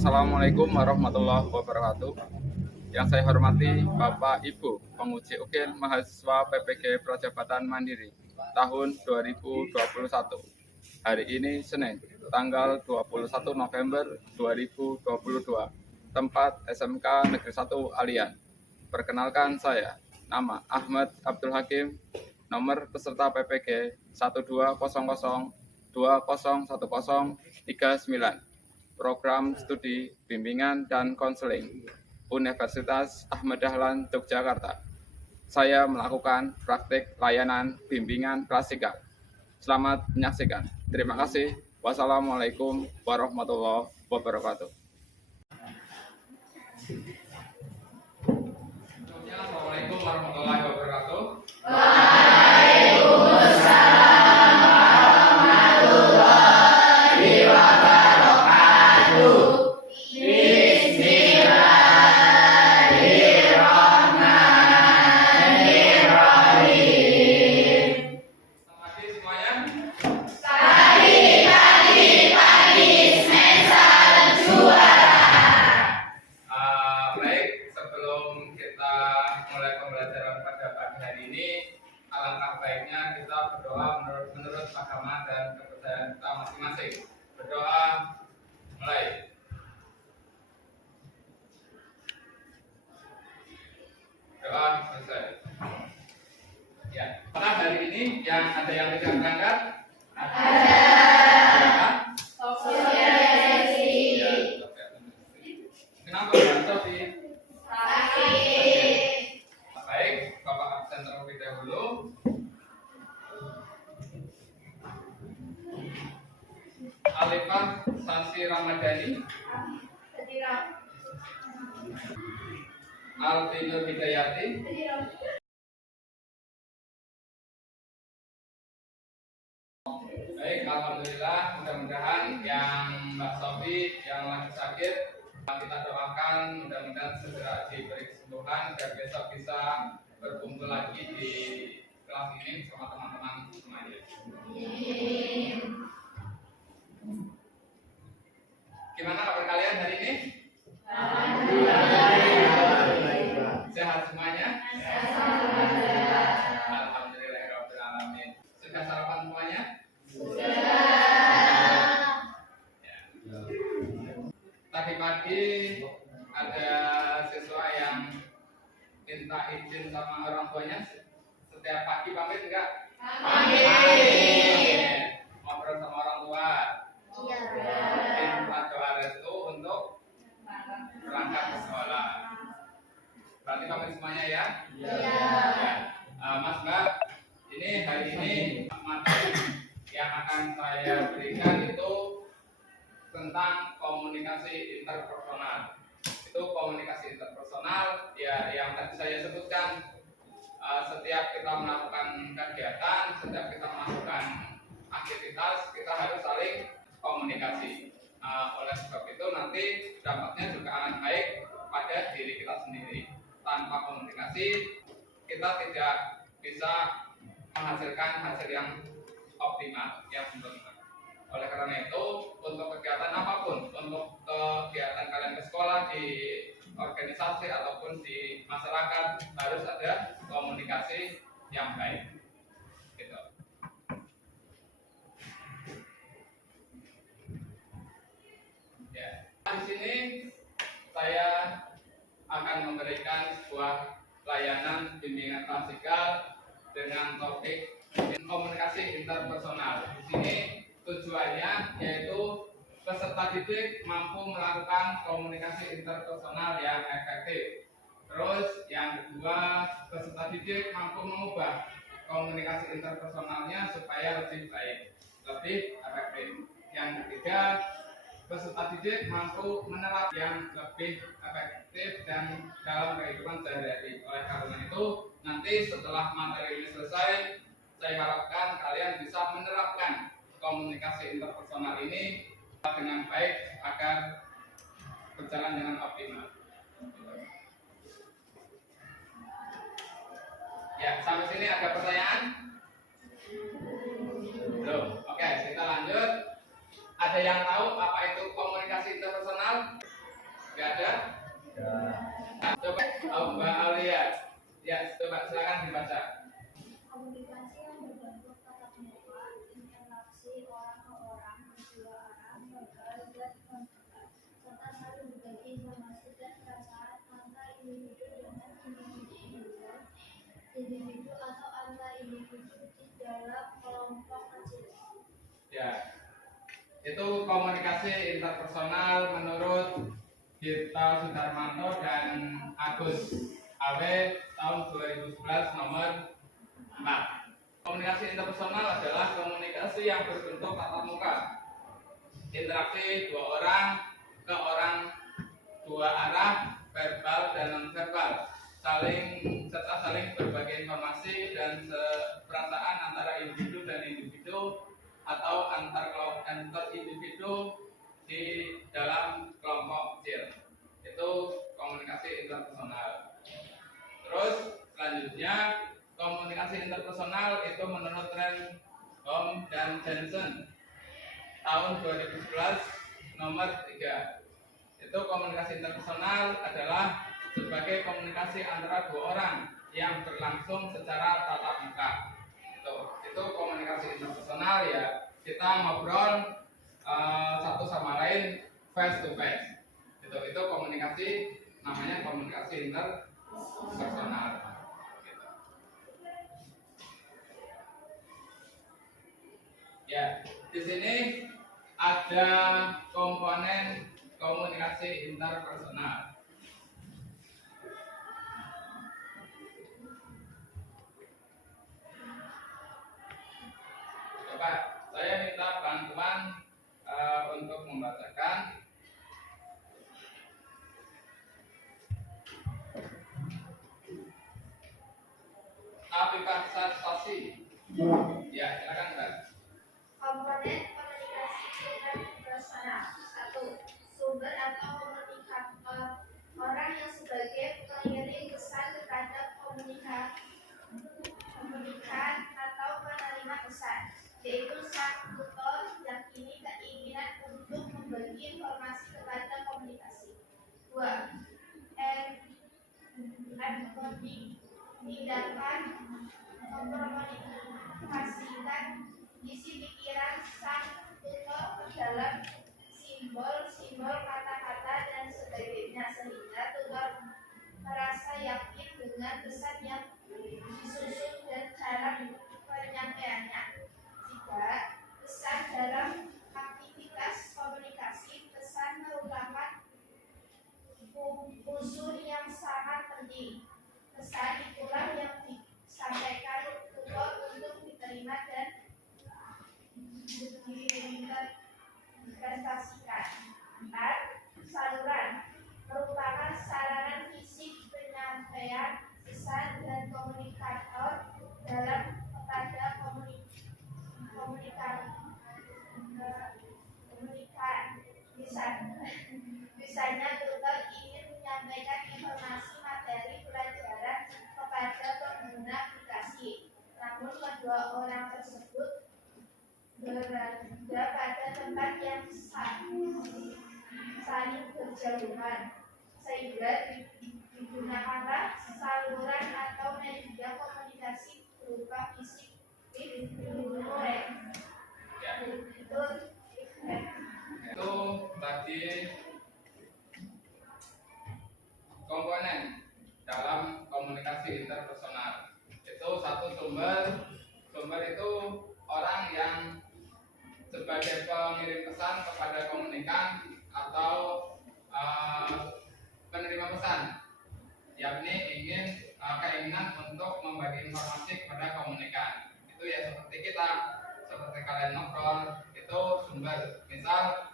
Assalamualaikum warahmatullahi wabarakatuh. Yang saya hormati Bapak Ibu penguji UKIL mahasiswa PPG Prajabatan Mandiri tahun 2021. Hari ini Senin, tanggal 21 November 2022. Tempat SMK Negeri 1 Alian. Perkenalkan saya, nama Ahmad Abdul Hakim, nomor peserta PPG 1200201039. Program Studi Bimbingan dan Konseling Universitas Ahmad Dahlan Yogyakarta. Saya melakukan praktik layanan bimbingan klasikal. Selamat menyaksikan. Terima kasih. Wassalamualaikum warahmatullahi wabarakatuh. Assalamualaikum warahmatullahi wabarakatuh. Alangkah baiknya kita berdoa menurut agama dan kepercayaan kita masing-masing. Berdoa mulai. Doa selesai. Ya, apakah hari ini ada yang tidak berangkat? Ada. Sosialisasi. Ya, kenapa Sofi? Baik, Bapak absen terlebih dahulu. Alifah Sasi Ramadhani, Alvinur Hidayati, baik, alhamdulillah. Mudah-mudahan yang Mbak Sofi yang lagi sakit kita doakan mudah-mudahan segera diberi kesembuhan dan besok bisa berkumpul lagi di kelas ini sama teman-teman semuanya. Gimana kabar kalian hari ini? Sehat semuanya? Alhamdulillahirrahmanirrahim. Sudah sarapan semuanya? Tadi pagi ada siswa yang minta izin sama orang tuanya. Setiap pagi pamit enggak? Pamit. Ngobrol sama orang tua. Minta doa restu untuk berangkat ke sekolah. Berarti pamit semuanya ya? Mas Mbak, ini hari ini materi yang akan saya berikan itu tentang komunikasi interpersonal. Itu komunikasi interpersonal ya yang tadi saya sebutkan. Setiap kita melakukan kegiatan, setiap kita melakukan aktivitas, kita harus saling komunikasi. Oleh sebab itu nanti dampaknya juga akan baik pada diri kita sendiri. Tanpa komunikasi kita tidak bisa menghasilkan hasil yang optimal, yang sempurna. Oleh karena itu, untuk kegiatan apapun, untuk kegiatan kalian ke sekolah, di organisasi ataupun di masyarakat harus ada komunikasi yang baik. Gitu. Ya, di sini saya akan memberikan sebuah layanan bimbingan klasikal dengan topik komunikasi interpersonal. Di sini tujuannya yaitu peserta didik mampu melakukan komunikasi interpersonal yang efektif. Terus yang kedua, peserta didik mampu mengubah komunikasi interpersonalnya supaya lebih baik, lebih efektif. Yang ketiga, peserta didik mampu menerap yang lebih efektif dan dalam kehidupan sehari-hari. Oleh karena itu, nanti setelah materi ini selesai, saya harapkan kalian bisa menerapkan komunikasi interpersonal ini dengan baik agar berjalan dengan optimal. Ya, sampai sini ada pertanyaan? Belum. Oke, kita lanjut. Ada yang tahu apa itu komunikasi interpersonal? Nggak ada? Nah, coba Mbak Aulia. Ya, coba silakan dibaca. Komunikasi yang berbentuk tatap muka, interaksi orang ke orang, kedua arah, verbal, dan nonverbal, serta saling berbagi informasi dan perasaan antar individu dengan individu atau antar individu di dalam kelompok kecil. Ya, itu komunikasi interpersonal menurut Gita Sudarmanto dan Agus Awe tahun 2011 nomor 4. Komunikasi interpersonal adalah komunikasi yang berbentuk tatap muka, interaksi dua orang ke orang, dua arah, verbal dan non-verbal, serta saling berbagi informasi dan perasaan antara individu dan individu atau antar individu di dalam kelompok kecil. Itu komunikasi interpersonal. Terus selanjutnya komunikasi interpersonal itu menurut Renholm dan Jensen tahun 2011 nomor 3. Itu komunikasi interpersonal adalah sebagai komunikasi antara dua orang yang berlangsung secara tatap muka. Itu komunikasi interpersonal, ya kita ngobrol satu sama lain face to face. Itu komunikasi, namanya komunikasi interpersonal. Ya, di sini ada komponen komunikasi interpersonal. Coba saya minta bantuan untuk membacakan. Aplikasi stasi. Ya, silakan Mbak. Komponen komunikasi interpersonal. 1. Sumber atau komunikator, orang yang sebagai pengirim pesan terhadap komunikan atau penerima pesan, yaitu sang tutor yang ini keinginan untuk membagi informasi kepada komunikasi. 2. Encoding, tindakan mengkomunikasikan isi pikiran sang tutor ke dalam simbol, kata-kata, dan sebagainya, sehingga tutor merasa yakin dengan pesan yang disusun dan cara penyampaiannya. 3. Pesan dalam aktivitas komunikasi. Pesan merupakan unsur yang sangat penting. Pesan itulah yang disampaikan tutor untuk diterima dan diinterpretasikan. 4. Saluran merupakan sarana fisik penyampaian pesan dan komunikator dalam kepada misalnya tutor ingin menyampaikan informasi materi pelajaran kepada pengguna aplikasi, namun kedua orang tersebut berada pada tempat yang saling berjauhan, sehingga digunakanlah saluran atau media komunikasi berupa fisik virtual. Itu tadi komponen dalam komunikasi interpersonal. Itu satu sumber itu orang yang sebagai pengirim pesan kepada komunikan atau penerima pesan, yakni keinginan untuk membagi informasi kepada komunikan. Itu ya seperti kalian ngobrol, itu sumber. Misal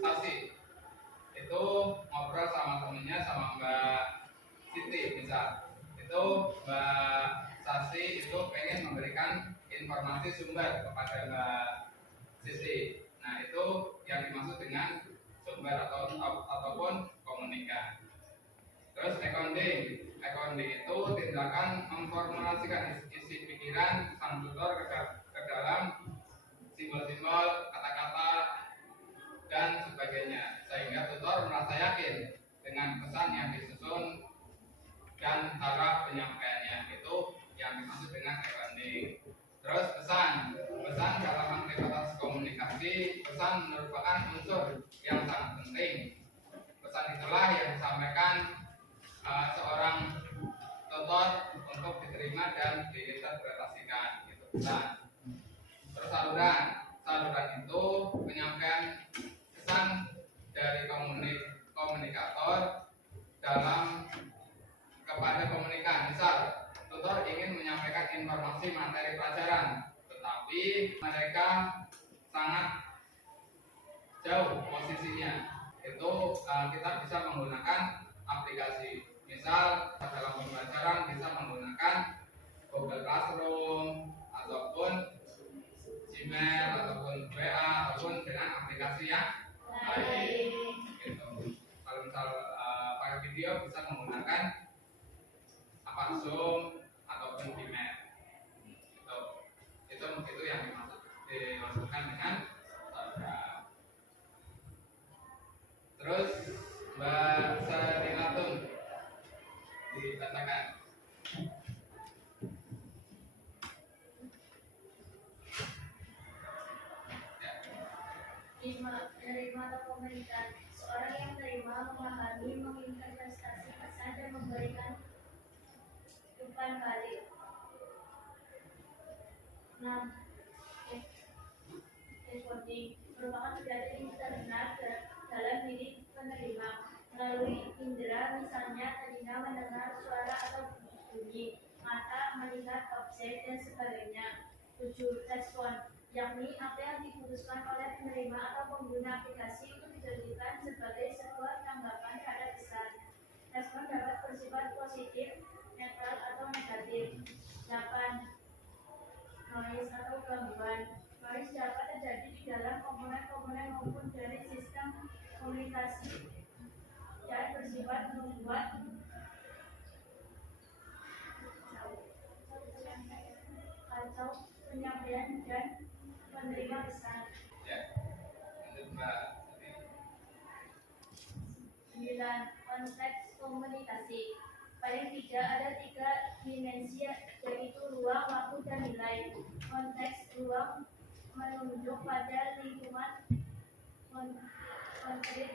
Sasi itu ngobrol sama temennya, sama Mbak Siti misal, itu Mbak Sasi itu pengen memberikan informasi sumber kepada Mbak Siti. Nah, itu yang dimaksud dengan sumber ataupun komunikan. Terus accounting itu tindakan memformulasikan isi pikiran sang tutor ke dalam simbol-simbol, kata-kata, dan sebagainya, sehingga tutor merasa yakin disampaikan seorang tutor untuk diterima dan diinterpretasikan gitu pesan. Terus saluran itu menyampaikan pesan dari komunikator dalam kepada komunikan. Misal tutor ingin menyampaikan informasi materi pelajaran, tetapi mereka sangat jauh posisinya. Itu kita bisa menggunakan aplikasi. Misal dalam pembelajaran bisa menggunakan Google Classroom ataupun Gmail ataupun WA ataupun dengan aplikasi yang lain. Gitu. Kalau misal pakai video bisa menggunakan Zoom ataupun Gmail. Itu yang dimaksudkan dengan saluran. Terus Mbak Sadinatun dibacakan. Menerima atau memberikan. Seorang yang menerima, memahami, menginterpretasi pesan dan memberikan umpan balik. 6. Encoding merupakan kejadian yang terdengar dalam diri penerima melalui indera, misalnya telinga mendengar suara atau bunyi, mata melihat objek dan sebagainya. 7. Respon, yakni apa yang diputuskan oleh penerima atau pengguna aplikasi untuk dijadikan sebagai sebuah tanggapan terhadap pesan. Respon dapat bersifat positif, netral atau negatif. 8. Noise atau gangguan. Noise dapat terjadi di dalam komponen-komponen maupun dari sistem komunikasi dan bersifat membuat kacau penyampaian dan penerima pesan. Ya, lanjut Mbak. 9. Konteks komunikasi. Paling tidak ada 3 dimensi, yaitu ruang, waktu, dan nilai. Konteks ruang menunjuk pada lingkungan konkret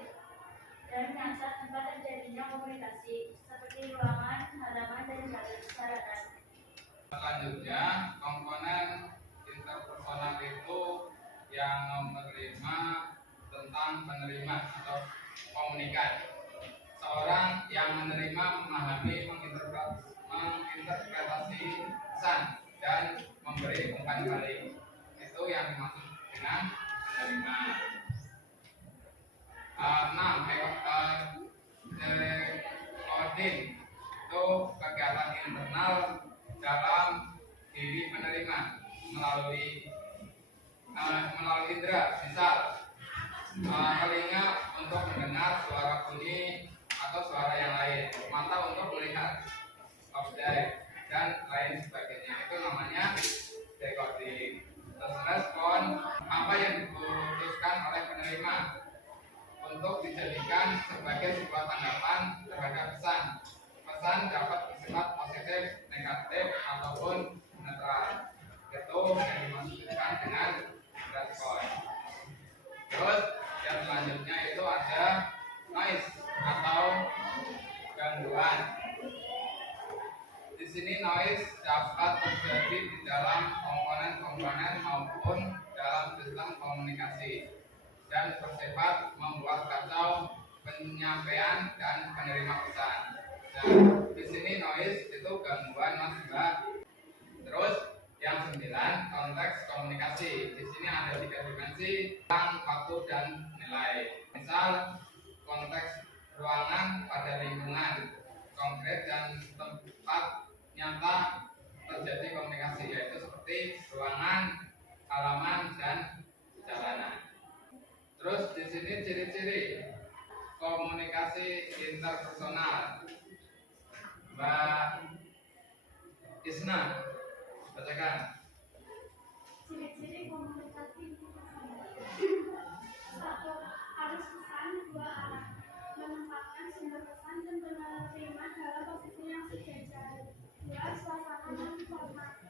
dan nyata tempat terjadinya komunikasi, seperti ruangan, halaman, dan jalanan. Selanjutnya, komponen interpersonal itu yang menerima tentang penerima atau komunikan. Seorang yang menerima, memahami, menginterpretasi pesan dan memberi umpan balik. Itu yang dimaksud dengan menerima. 6. Coding itu kegiatan internal dalam diri penerima melalui indera, misal telinga untuk mendengar suara bunyi atau suara yang lain, mata untuk melihat objek dan lain sebagainya. Itu namanya decoding. Terus respon, apa yang diputuskan oleh penerima untuk dijadikan sebagai sebuah tanggapan terhadap pesan. Pesan dapat bersifat positif, negatif ataupun netral. Itu yang dimaksudkan dengan respon. Terus yang selanjutnya itu ada noise atau gangguan. Di sini noise dapat terjadi di dalam komponen-komponen maupun dalam sistem komunikasi dan bersifat membuat kacau penyampaian dan penerima pesan. Nah, di sini noise itu gangguan Mas Mbak. Terus yang 9, konteks komunikasi. Di sini ada 3 dimensi, ruang, waktu, dan nilai. Misal konteks ruangan pada lingkungan konkret dan tempat nyata terjadi komunikasi, yaitu seperti ruangan, halaman, dan jalanan. Terus di sini ciri-ciri komunikasi interpersonal. Mbak Isna, bacakan. Ciri-ciri komunikasi interpersonal. 1. Arus pesan 2 arah. Menempatkan sumber pesan dan penerima dalam posisi yang sejajar. 2. Suasana non-formal.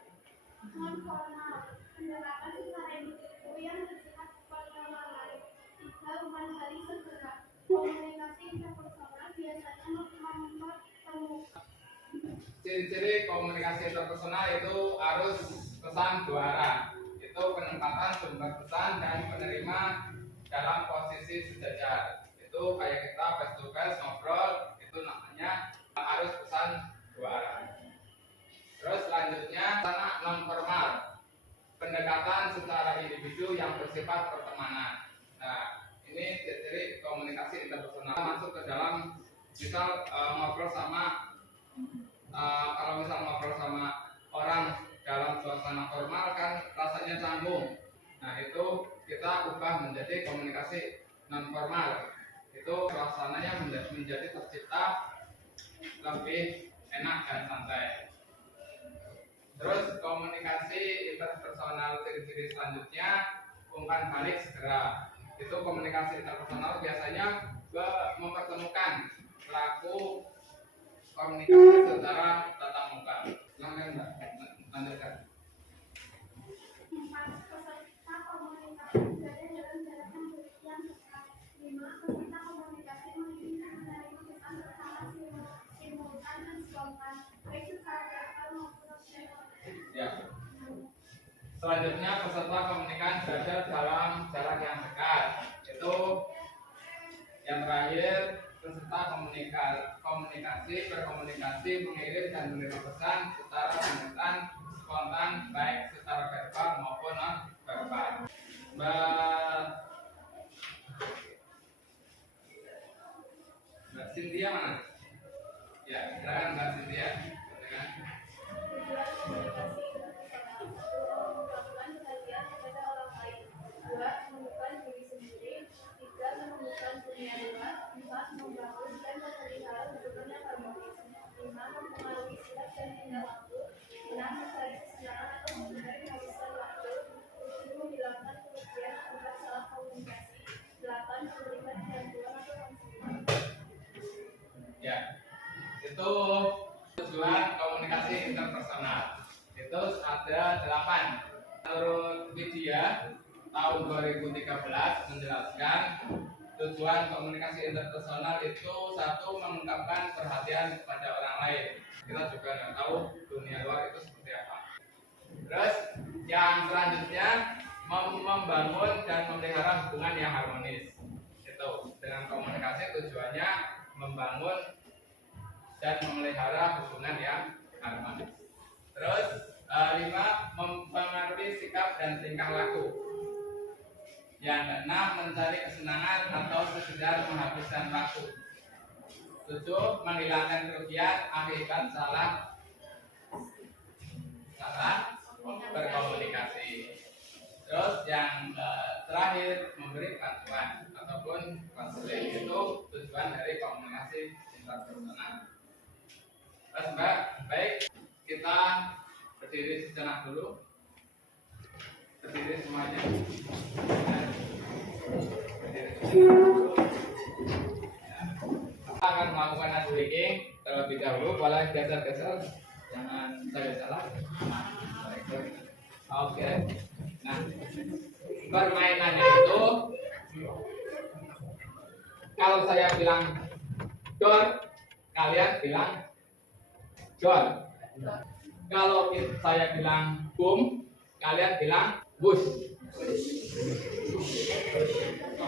Penerapan secara individu yang bersifat formal. 3. Umpan balik segera. Komunikasi interpersonal biasanya mempertemukan. Ciri-ciri komunikasi interpersonal itu harus pesan dua arah. Itu penempatan sumber pesan dan penerima dalam posisi sejajar. Itu kayak kita face to face ngobrol, itu namanya harus pesan dua arah. Terus selanjutnya tanah non formal, pendekatan secara individu yang bersifat pertemanan. Nah, ini ciri komunikasi interpersonal masuk ke dalam misal ngobrol sama kalau misal ngobrol sama orang dalam suasana formal kan rasanya canggung. Nah, itu kita ubah menjadi komunikasi non formal. Itu suasananya menjadi tercipta lebih enak dan santai. Terus komunikasi interpersonal ciri-ciri selanjutnya umpan balik segera. Itu komunikasi interpersonal biasanya mempertemukan pelaku komunikasi secara tatap muka. Silakan Mbak, lanjutkan. Peserta komunikasi berada dalam jarak yang dekat. 5. Peserta komunikasi menginginkan menerima pesan bersama simultan dan spontan, baik secara verbal maupun non-verbal. Ya. Selanjutnya peserta komunikasi berada dalam jarak yang dekat. Itu yang terakhir, peserta komunikasi berkomunikasi mengirim dan menerima pesan secara simultan, spontan, baik secara verbal maupun non verbal. Mbak Cynthia mana? Ya, silakan Mbak Cynthia. Silakan. Tujuan komunikasi interpersonal. 1. Mengungkapkan perhatian kepada orang lain. 2. Menemukan diri sendiri. 3. Menemukan dunia luar. 4. Membangun dan memelihara hubungan yang harmonis. 5. Mempengaruhi sikap dan tingkah laku. 6. Mencari kesenangan atau menghindari menghabiskan waktu. 7. Menghilangkan kerugian akibat salah komunikasi. 8. Memberikan bantuan atau konsultasi. Ya, itu tujuan komunikasi interpersonal. Itu ada 8. Menurut Widya tahun 2013 menjelaskan tujuan komunikasi interpersonal itu 1. Mengungkapkan perhatian kepada orang lain. Kita juga nggak tahu dunia luar itu seperti apa. Terus yang selanjutnya membangun dan memelihara hubungan yang harmonis. Itu dengan komunikasi tujuannya membangun dan memelihara hubungan yang harmonis. Terus 5. Mempengaruhi sikap dan tingkah laku. Yang keenam, mencari kesenangan atau sekedar menghabiskan waktu. 7. Menghilangkan kerugian akibat salah berkomunikasi. Terus yang terakhir, memberi bantuan ataupun konseling. Itu tujuan dari komunikasi interpersonal. Terus Mbak, baik, kita berdiri sejenak dulu. Berdiri semuanya. Berdiri sejenak dulu. Kita akan melakukan ice breaking terlebih dahulu. Boleh geser-geser, jangan salah. Oke. Nah, permainannya itu kalau saya bilang door, kalian bilang door. Kalau saya bilang boom, kalian bilang bush.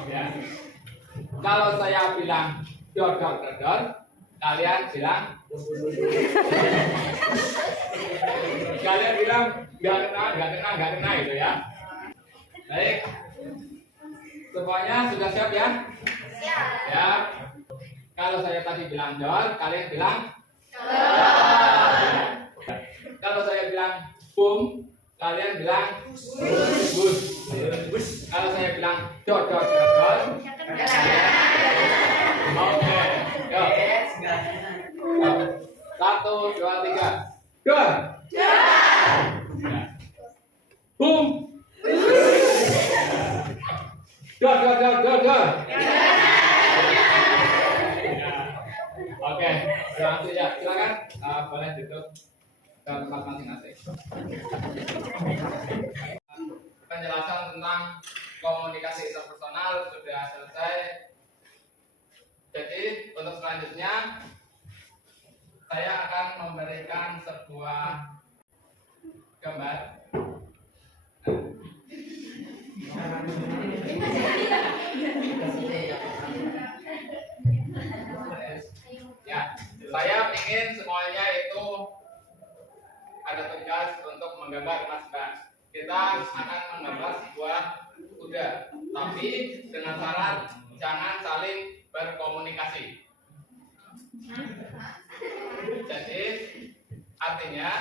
Ya. Kalau saya bilang door, kalian bilang kalian bilang nggak kena itu ya. Baik. Semuanya sudah siap ya? Siap. Ya. Kalau saya tadi bilang door, kalian bilang kalau saya bilang boom, kalian bilang bush. Kalau saya bilang door. Oke. Yo. 1, 2, 3. Door. Boom. Door. Oke, langsung ya. Silakan boleh duduk ke tempat masing-masing. Penjelasan tentang komunikasi interpersonal sudah selesai. Jadi untuk Untuk selanjutnya saya akan memberikan sebuah gambar. Ya, saya ingin semuanya itu ada tugas untuk menggambar, Mas Mbak. Kita akan menggambar sebuah kuda, tapi dengan syarat jangan saling berkomunikasi. Jadi artinya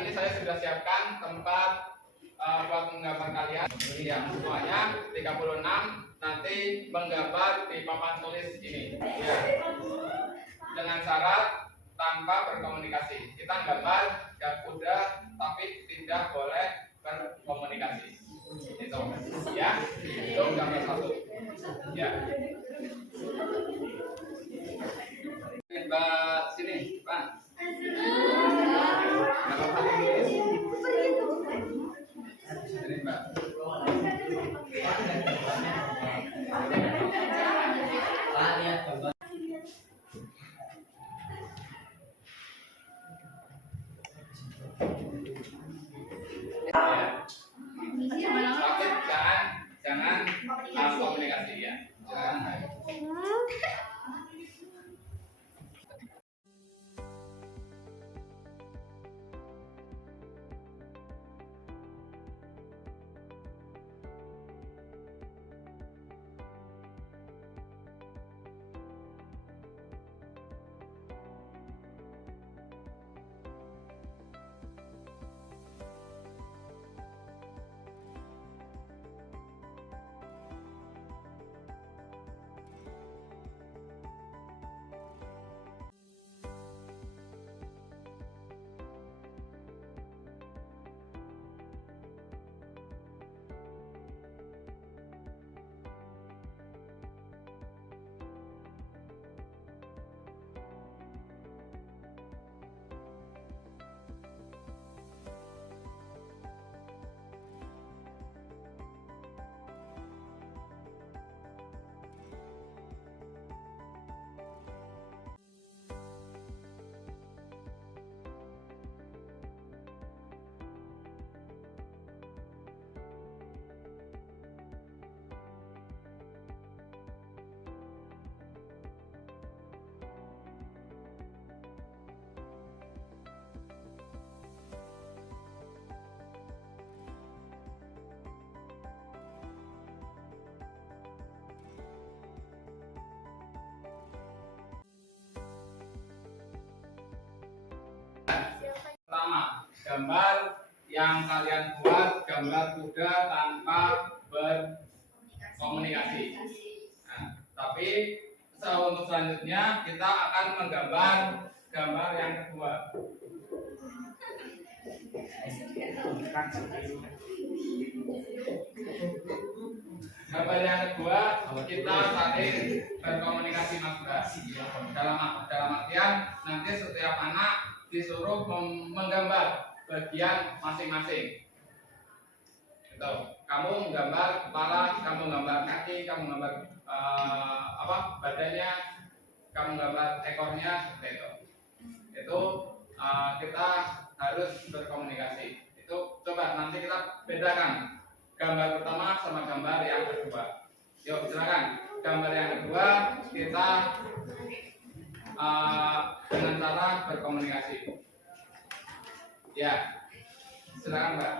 ini saya sudah siapkan tempat buat menggambar kalian. Ya, semuanya 36 nanti menggambar di papan tulis ini. Ya. Dengan syarat tanpa berkomunikasi. Kita gambar kuda tapi tidak boleh berkomunikasi. Itu ya. Itu gambar satu. Ya. Mbak sini, Pak. Sini, Mbak. Tapi jangan komunikasi ya. Jangan. Pertama, gambar yang kalian buat gambar kuda tanpa berkomunikasi. Nah, tapi untuk selanjutnya kita akan menggambar gambar yang kedua. Gambar yang kedua kita saling berkomunikasi, Mas Bra. Dalam artian nanti setiap anak disuruh menggambar bagian masing-masing. Gitu. Kamu menggambar kepala, kamu menggambar kaki, kamu menggambar badannya, kamu menggambar ekornya, seperti itu. Itu kita harus berkomunikasi. Itu coba nanti kita bedakan gambar pertama sama gambar yang kedua. Yuk silakan. Gambar yang kedua kita dengan cara berkomunikasi. Ya, silakan Mbak.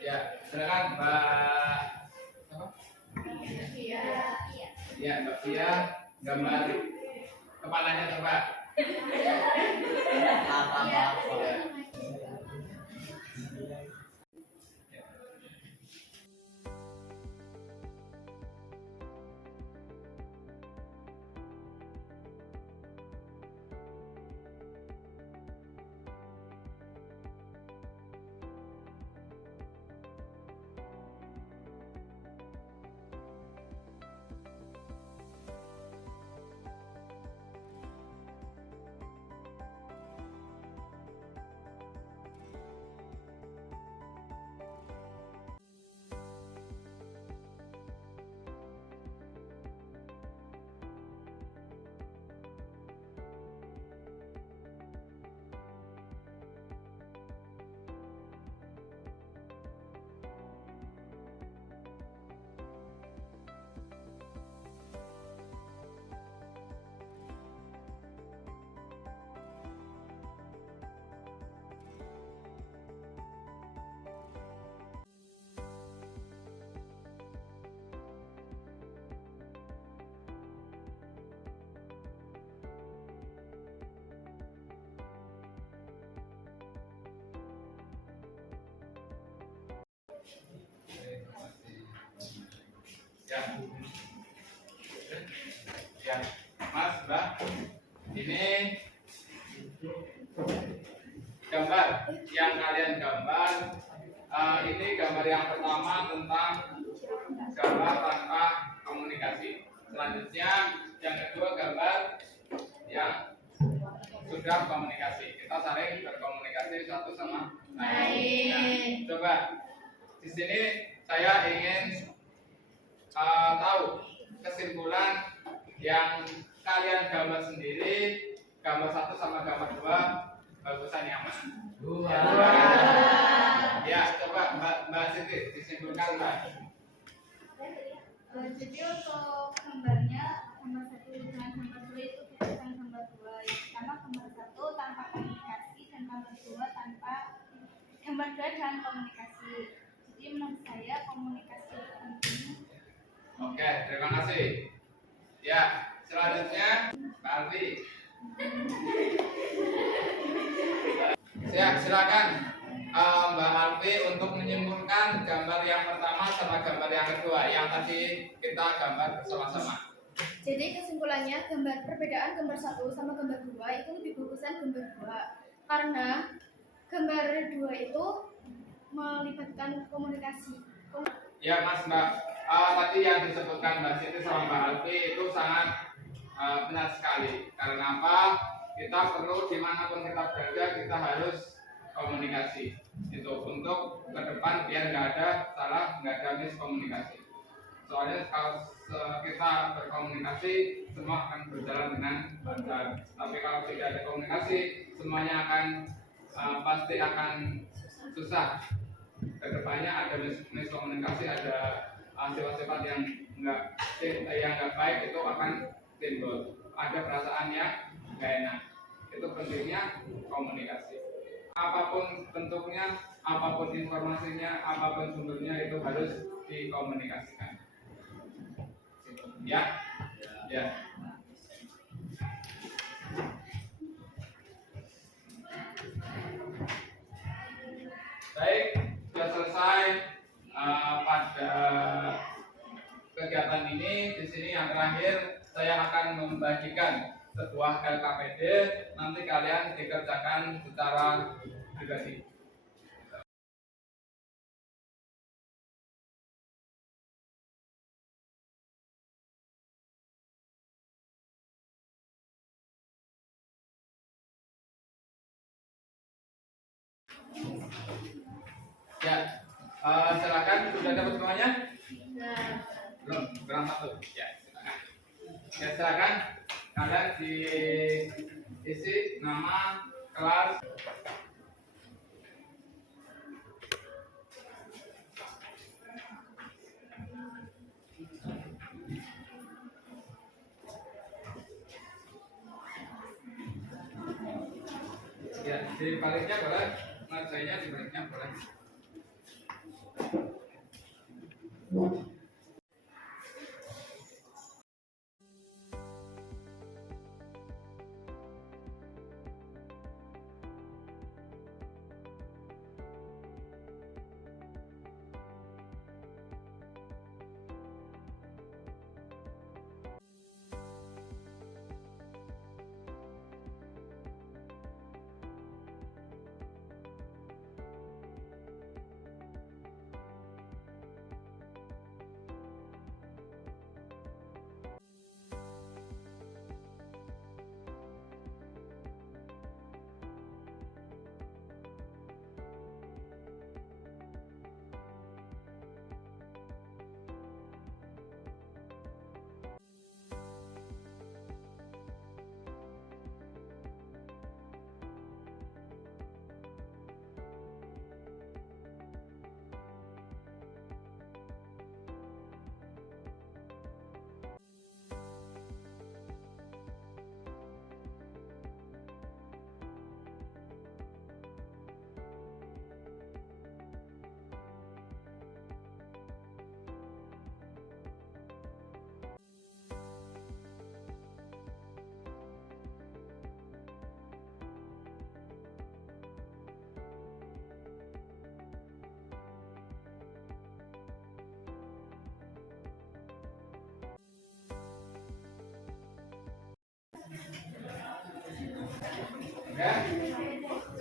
Ya, silakan Mbak. Ya, Mbak Fia, gambar kepalanya coba. Ya. Ya, Mas, Mbak, ini gambar yang kalian gambar. Ini gambar yang pertama tentang gambar tanpa komunikasi. Selanjutnya, yang kedua gambar yang sudah komunikasi. Kita saling berkomunikasi satu sama lain. Nah, coba di sini saya ingin tahu kesimpulan yang kalian gambar sendiri, gambar satu sama gambar dua, bagusan yang mana? Dua. Ya, coba Mbak Siti disimpulkan, Mbak. Jadi untuk gambarnya gambar satu dengan gambar dua itu beda dengan gambar dua. Yang pertama gambar satu tanpa komunikasi dan gambar dua tanpa gambar dua dengan komunikasi. Jadi menurut saya komunikasi itu penting. Oke, terima kasih. Ya, selanjutnya Mbak Alfi. Silakan Mbak Alfi untuk menyimpulkan gambar yang pertama sama gambar yang kedua yang tadi kita gambar bersama-sama. Jadi kesimpulannya perbedaan gambar satu sama gambar dua itu lebih bagusan gambar dua karena gambar dua itu melibatkan komunikasi. Ya Mas Mbak, tadi yang disebutkan Mbak Siti sama Mbak Alfi itu sangat benar sekali. Karena apa? Kita perlu dimanapun kita berada kita harus komunikasi. Itu untuk ke depan biar nggak ada salah, nggak ada miskomunikasi. Soalnya kalau kita berkomunikasi semua akan berjalan dengan lancar. Tapi kalau tidak ada komunikasi semuanya akan pasti akan susah. Kedepannya ada miskomunikasi, ada sifat-sifat yang nggak baik itu akan timbul. Ada perasaan yang nggak enak. Itu pentingnya komunikasi. Apapun bentuknya, apapun informasinya, apapun sumbernya itu harus dikomunikasikan. Ya, ya. Baik, sudah selesai pada kegiatan ini. Di sini yang terakhir saya akan membagikan sebuah LKPD. Nanti kalian dikerjakan secara pribadi. Ya, silakan. Sudah dapat semuanya? Belum satu. Ya, silakan. Ya, silakan. Kalian diisi nama, kelas. Ya, di baliknya boleh. Ngajainya di baliknya boleh.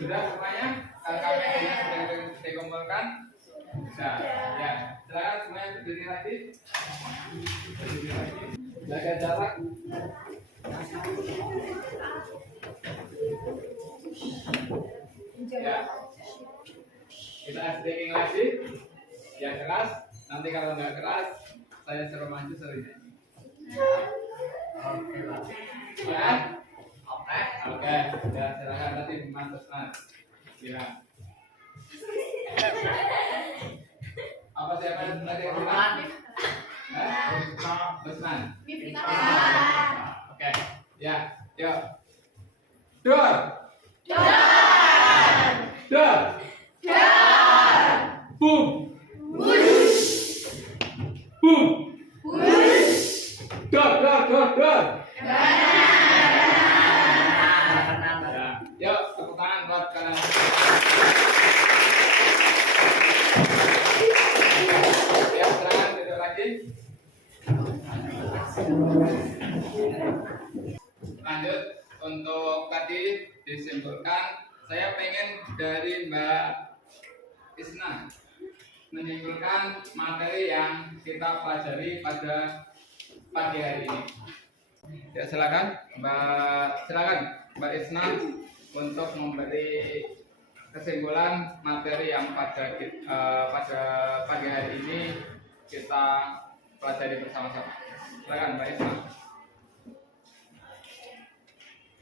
Sudah semuanya? KKPI-nya sudah dikumpulkan? Sudah. Ya, silakan semuanya berdiri lagi. Berdiri lagi. Jaga jarak. Ya. Kita speaking lagi. Yang keras. Nanti kalau nggak keras, saya suruh maju serunya. Oke lah. Ya. Oke. Ya, silakan nanti Mas Usman. Ya. Apa siapa yang tadi yang bilang? Usman. Oke. Ya. Yuk. Dor. Dor. Boom. Boom. Dor. Ya. Yuk, tepuk tangan buat kalian. Ya, silakan duduk lagi. Lanjut untuk tadi disimpulkan, saya pengen dari Mbak Isna menyimpulkan materi yang kita pelajari pada pagi hari ini. Ya, silakan Mbak Isna untuk memberi kesimpulan materi yang pada pagi hari ini kita pelajari bersama-sama. Silakan Mbak Isna.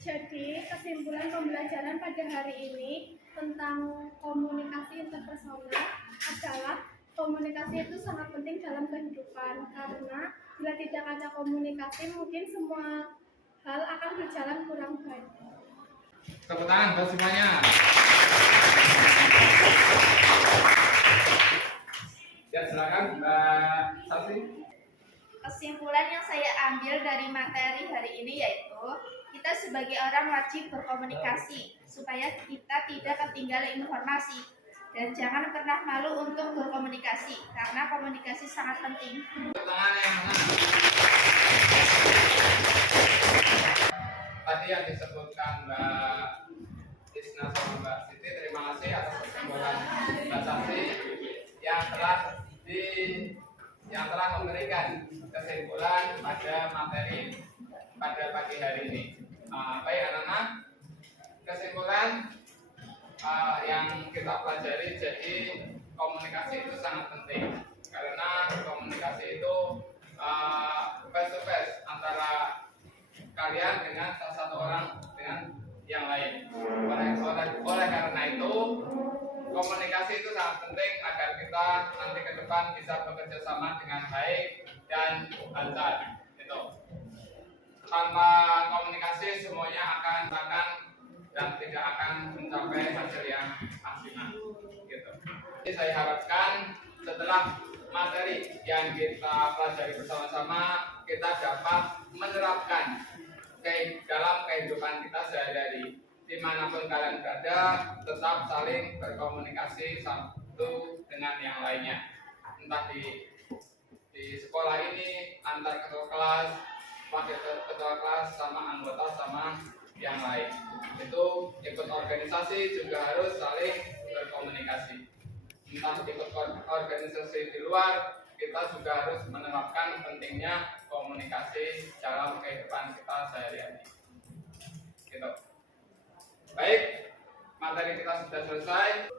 Jadi kesimpulan pembelajaran pada hari ini tentang komunikasi interpersonal adalah komunikasi itu sangat penting dalam kehidupan, karena bila tidak ada komunikasi mungkin semua hal akan berjalan kurang baik. Tepuk tangan buat semuanya. Ya, silakan Mbak Sasi. Kesimpulan yang saya ambil dari materi hari ini yaitu kita sebagai orang wajib berkomunikasi supaya kita tidak ketinggalan informasi, dan jangan pernah malu untuk berkomunikasi karena komunikasi sangat penting. Tangannya yang mana? Tadi yang disebutkan Mbak Isna sama Mbak Siti, terima kasih atas kesimpulan Mbak Sasi yang telah memberikan kesimpulan pada materi pada pagi hari ini. Baik anak-anak, kesimpulan yang kita pelajari, jadi komunikasi itu sangat penting karena komunikasi itu face to face antara kalian dengan salah satu orang dengan yang lain. Oleh karena itu komunikasi itu sangat penting agar kita nanti ke depan bisa bekerja sama dengan baik dan lancar. Itu. Tanpa komunikasi semuanya akan dan tidak akan mencapai hasil yang maksimal. Gitu. Jadi saya harapkan setelah materi yang kita pelajari bersama-sama, kita dapat menerapkan dalam kehidupan kita sehari-hari. Dimanapun kalian berada, tetap saling berkomunikasi satu dengan yang lainnya. Entah di sekolah ini, antar ketua kelas, wakil ketua kelas, sama anggota, sama yang lain. Itu ikut organisasi juga harus saling berkomunikasi. Entah ikut organisasi di luar, kita juga harus menerapkan pentingnya komunikasi dalam kehidupan kita sehari-hari. Gitu. Baik, materi kita sudah selesai.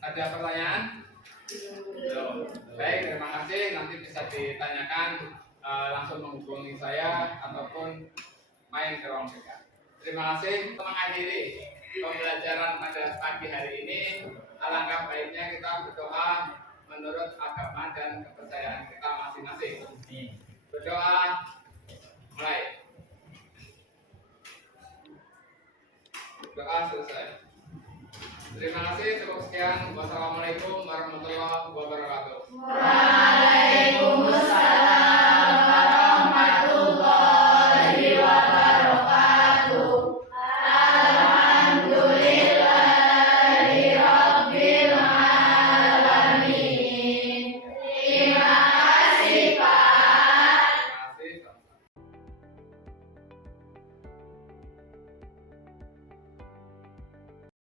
Ada pertanyaan? Belum. Baik, terima kasih. Nanti bisa ditanyakan langsung menghubungi saya ataupun main ke ruang BK. Terima kasih. Mengakhiri pembelajaran pada pagi hari ini, alangkah baiknya kita berdoa menurut agama dan kepercayaan kita masing-masing. Berdoa, mulai. Doa selesai. Terima kasih. Cukup sekian. Wassalamualaikum warahmatullahi wabarakatuh. Waalaikumsalam.